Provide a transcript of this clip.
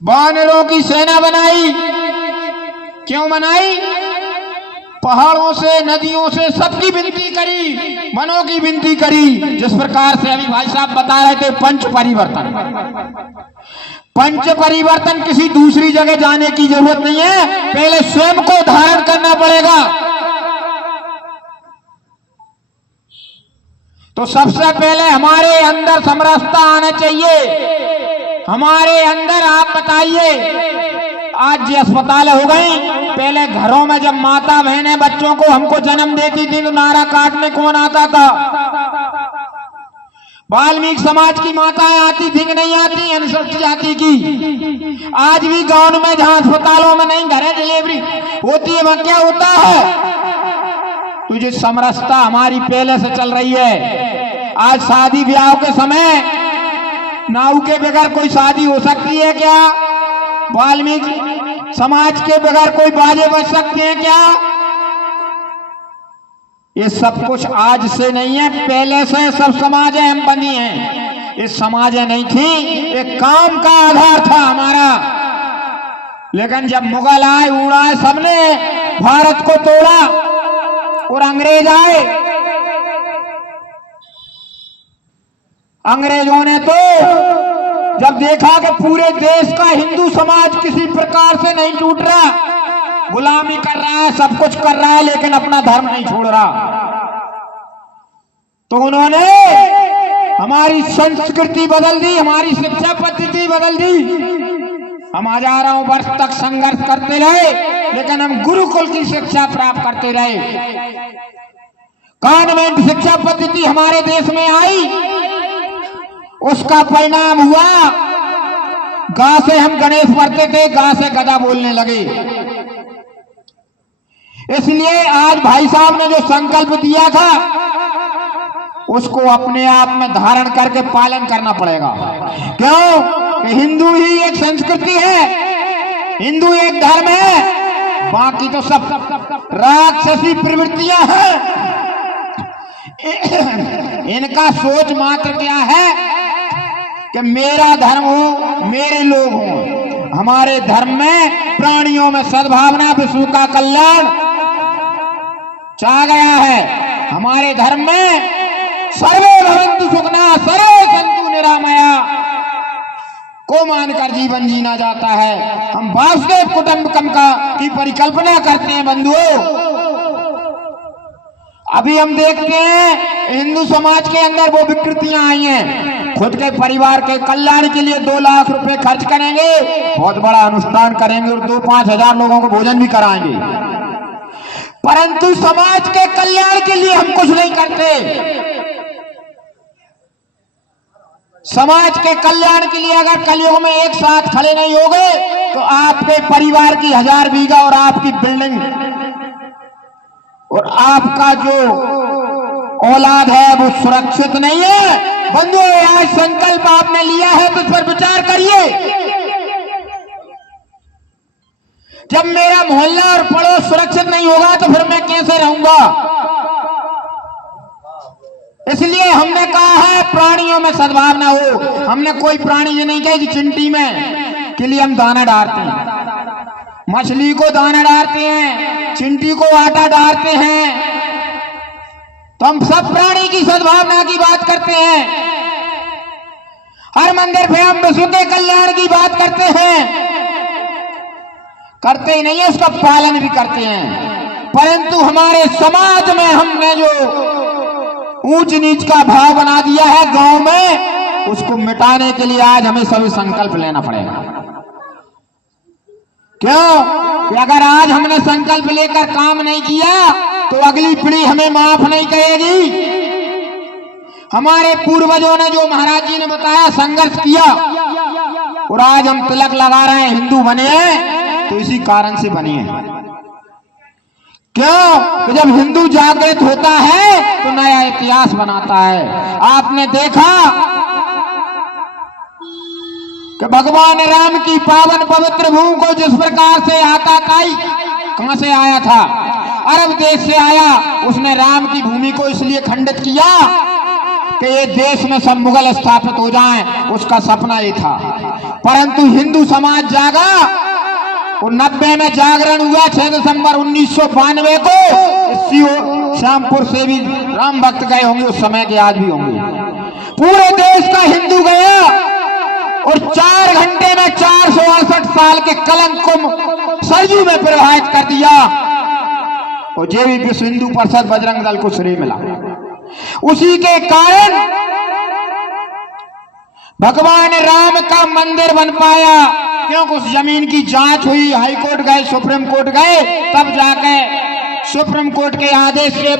वानरों की सेना बनाई। क्यों बनाई? पहाड़ों से, नदियों से सबकी विनती करी, वनों की विनती करी। जिस प्रकार से अभी भाई साहब बता रहे थे पंच परिवर्तन, पंच परिवर्तन किसी दूसरी जगह जाने की जरूरत नहीं है, पहले स्वयं को धारण करना पड़ेगा। तो सबसे पहले हमारे अंदर समरसता आना चाहिए। हमारे अंदर आप बताइए, आज जी अस्पताल हो गई, पहले घरों में जब माता बहनें बच्चों को हमको जन्म देती थी तो नारा काटने कौन आता था? वाल्मीकि समाज की माताएं आती थी कि नहीं आती? अनुसूचित जाति की। आज भी गांव में जहां अस्पतालों में नहीं, घरे डिलीवरी होती है, वहां क्या होता है? तुझे समरसता हमारी पहले से चल रही है। आज शादी ब्याह के समय नाव के बगैर कोई शादी हो सकती है क्या? वाल्मीकि समाज के बगैर कोई बाजे बज सकते हैं क्या? ये सब कुछ आज से नहीं है, पहले से सब समाजें हम बनी हैं। ये समाजें नहीं थी, एक काम का आधार था हमारा। लेकिन जब मुगल आए, उड़ाए, सबने भारत को तोड़ा और अंग्रेज आए। अंग्रेजों ने तो जब देखा कि पूरे देश का हिंदू समाज किसी प्रकार से नहीं टूट रहा, गुलामी कर रहा है, सब कुछ कर रहा है, लेकिन अपना धर्म नहीं छोड़ रहा, तो उन्होंने हमारी संस्कृति बदल दी, हमारी शिक्षा पद्धति बदल दी। हम हजारों वर्ष तक संघर्ष करते रहे, लेकिन हम गुरुकुल की शिक्षा प्राप्त करते रहे। कॉन्वेंट शिक्षा पद्धति हमारे देश में आई, उसका परिणाम हुआ गा से हम गणेश पढ़ते थे, गा से गदा बोलने लगे। इसलिए आज भाई साहब ने जो संकल्प दिया था उसको अपने आप में धारण करके पालन करना पड़ेगा। क्यों? कि हिंदू ही एक संस्कृति है, हिंदू एक धर्म है, बाकी तो सब राक्षसी प्रवृत्तियां हैं। इनका सोच मात्र क्या है कि मेरा धर्म हो, मेरे लोग हों। हमारे धर्म में प्राणियों में सद्भावना, विश्व का कल्याण चाह गया है। हमारे धर्म में सर्वे भवन्तु सुखिनः सर्वे सन्तु निरामया को मानकर जीवन जीना जाता है। हम वासुदेव कुटुंबकम की परिकल्पना करते हैं बंधुओं। अभी हम देखते हैं हिंदू समाज के अंदर वो विकृतियां आई हैं। खुद के परिवार के कल्याण के लिए 2 लाख रुपए खर्च करेंगे, बहुत बड़ा अनुष्ठान करेंगे और 2-5 हजार लोगों को भोजन भी कराएंगे, परंतु समाज के कल्याण के लिए हम कुछ नहीं करते। समाज के कल्याण के लिए अगर कलयुग में एक साथ खड़े नहीं होगे तो आपके परिवार की 1000 बीघा और आपकी बिल्डिंग और आपका जो औलाद है वो सुरक्षित नहीं है। बंधुओं, आज संकल्प आपने लिया है तो इस पर विचार करिए। जब मेरा मोहल्ला और पड़ोस सुरक्षित नहीं होगा तो फिर मैं कैसे रहूंगा? इसलिए हमने कहा है प्राणियों में सद्भावना हो। हमने कोई प्राणी ये नहीं कहा कि चिंटी में के लिए हम दाना डालते हैं, मछली को दाना डालते हैं, चिंटी को आटा डालते हैं, तो हम सब प्राणी की सद्भावना की बात करते हैं। हर मंदिर पे हम विश्व के कल्याण की बात करते हैं, करते ही नहीं है, उसका पालन भी करते हैं। परंतु हमारे समाज में हमने जो ऊंच नीच का भाव बना दिया है गांव में, उसको मिटाने के लिए आज हमें सभी संकल्प लेना पड़ेगा। क्यों? कि अगर आज हमने संकल्प लेकर काम नहीं किया तो अगली पीढ़ी हमें माफ नहीं करेगी। हमारे पूर्वजों ने, जो महाराज जी ने बताया, संघर्ष किया और आज हम तिलक लगा रहे हैं, हिंदू बने हैं, तो इसी कारण से बने हैं। क्यों? कि जब हिंदू जागृत होता है तो नया इतिहास बनाता है। आपने देखा कि भगवान राम की पावन पवित्र भूमि को जिस प्रकार से आताताई कहां से आया था? अरब देश से आया। उसने राम की भूमि को इसलिए खंडित किया कि ये देश में सब मुगल स्थापित हो जाएं, उसका सपना ये था। परंतु हिंदू समाज जागा। और 90 में जागरण हुआ 6 दिसंबर 1992 को। श्यामपुर से भी राम भक्त गए होंगे उस समय के, आज भी होंगे। पूरे देश का हिंदू गया और 4 घंटे में 468 साल के कलंक को सरजू में प्रवाहित कर दिया। और जे भी विश्व हिंदू परिषद बजरंग दल को श्रेय मिला। उसी के कारण भगवान राम का मंदिर बन पाया, क्योंकि उस जमीन की जांच हुई, हाई कोर्ट गए, सुप्रीम कोर्ट गए, तब जाके सुप्रीम कोर्ट के आदेश से